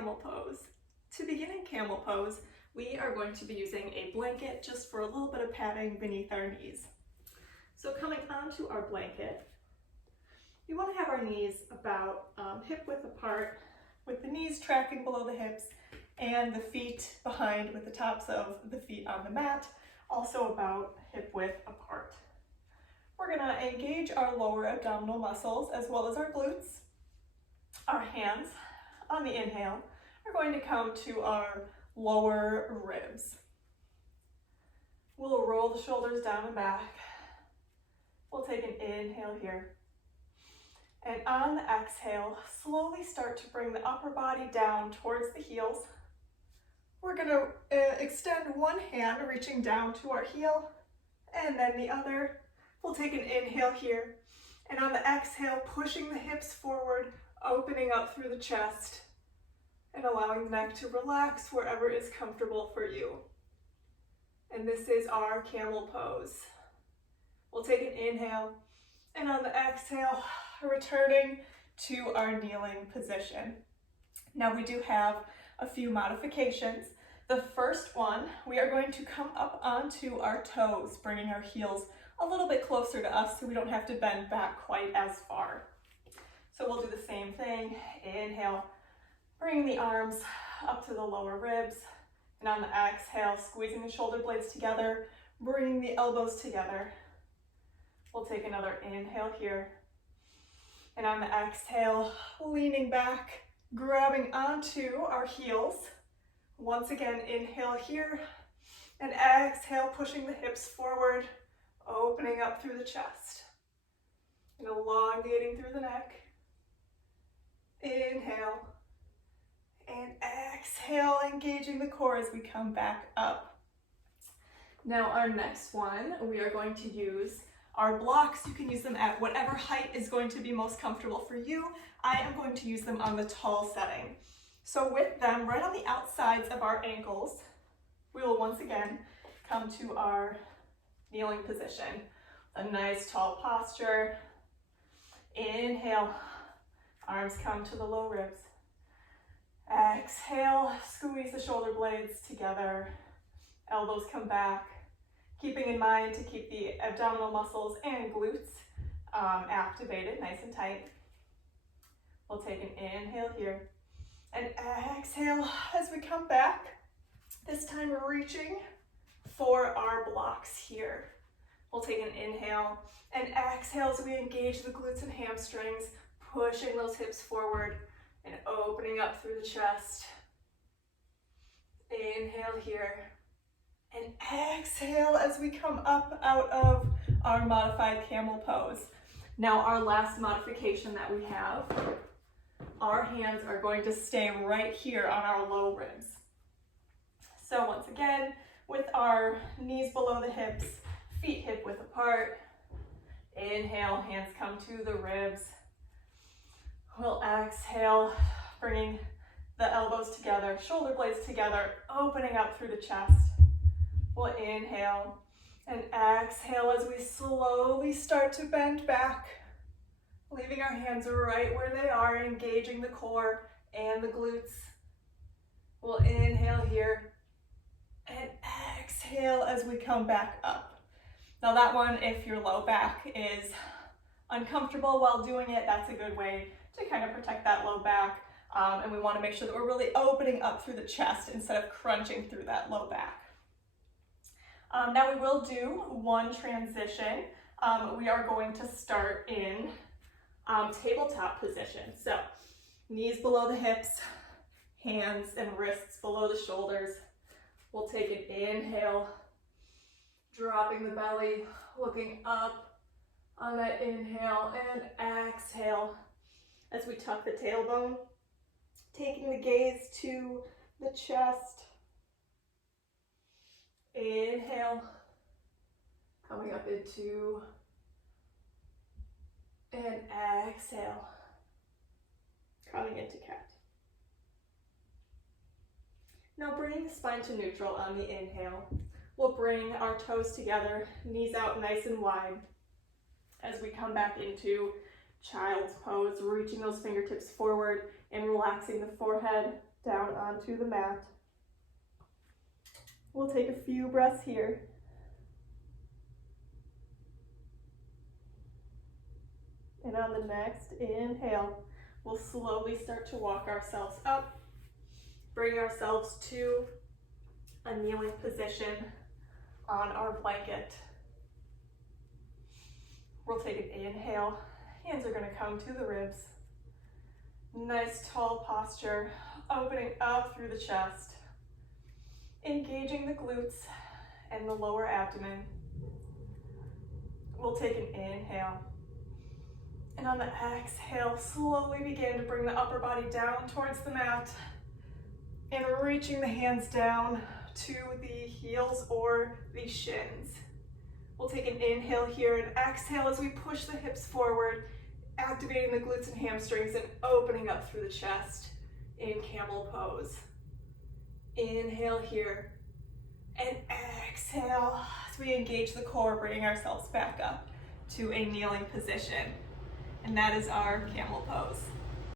camel pose. To begin in camel pose, we are going to be using a blanket just for a little bit of padding beneath our knees. So coming onto our blanket, we want to have our knees about hip width apart, with the knees tracking below the hips and the feet behind with the tops of the feet on the mat, also about hip width apart. We're going to engage our lower abdominal muscles as well as our glutes. Our hands on the inhale are going to come to our lower ribs. We'll roll the shoulders down and back. We'll take an inhale here. And on the exhale, slowly start to bring the upper body down towards the heels. We're going to extend one hand reaching down to our heel, and then the other. We'll take an inhale here. And on the exhale, pushing the hips forward, opening up through the chest, and allowing the neck to relax wherever is comfortable for you. And this is our camel pose. We'll take an inhale, and on the exhale, returning to our kneeling position. Now we do have a few modifications. The first one, we are going to come up onto our toes, bringing our heels a little bit closer to us so we don't have to bend back quite as far. So we'll do the same thing. Inhale, bring the arms up to the lower ribs, and on the exhale, squeezing the shoulder blades together, bringing the elbows together. We'll take another inhale here. And on the exhale, leaning back, grabbing onto our heels. Once again, inhale here, and exhale, pushing the hips forward, opening up through the chest, and elongating through the neck. Inhale, and exhale, engaging the core as we come back up. Now our next one, we are going to use our blocks. You can use them at whatever height is going to be most comfortable for you. I am going to use them on the tall setting. So with them right on the outsides of our ankles, we will once again come to our kneeling position. A nice tall posture. Inhale, arms come to the low ribs. Exhale, squeeze the shoulder blades together. Elbows come back. Keeping in mind to keep the abdominal muscles and glutes activated, nice and tight. We'll take an inhale here. And exhale as we come back. This time we're reaching for our blocks here. We'll take an inhale and exhale as we engage the glutes and hamstrings, pushing those hips forward and opening up through the chest. Inhale here. And exhale as we come up out of our modified camel pose. Now our last modification that we have, our hands are going to stay right here on our low ribs. So once again, with our knees below the hips, feet hip width apart. Inhale, hands come to the ribs. We'll exhale, bringing the elbows together, shoulder blades together, opening up through the chest. We'll inhale and exhale as we slowly start to bend back, leaving our hands right where they are, engaging the core and the glutes. We'll inhale here and exhale as we come back up. Now that one, if your low back is uncomfortable while doing it, that's a good way to kind of protect that low back. And we want to make sure that we're really opening up through the chest instead of crunching through that low back. Now we will do one transition. We are going to start in tabletop position. So knees below the hips, hands and wrists below the shoulders. We'll take an inhale, dropping the belly, looking up on that inhale, and exhale as we tuck the tailbone, taking the gaze to the chest. Inhale, coming up into, and exhale, coming into cat. Now bringing the spine to neutral on the inhale, we'll bring our toes together, knees out nice and wide. As we come back into child's pose, reaching those fingertips forward and relaxing the forehead, down onto the mat. We'll take a few breaths here. And on the next inhale, we'll slowly start to walk ourselves up, bring ourselves to a kneeling position on our blanket. We'll take an inhale. Hands are going to come to the ribs. Nice tall posture, opening up through the chest, engaging the glutes and the lower abdomen. We'll take an inhale. And on the exhale, slowly begin to bring the upper body down towards the mat and reaching the hands down to the heels or the shins. We'll take an inhale here and exhale as we push the hips forward, activating the glutes and hamstrings and opening up through the chest in camel pose. Inhale here and exhale as we engage the core, bringing ourselves back up to a kneeling position. And that is our camel pose.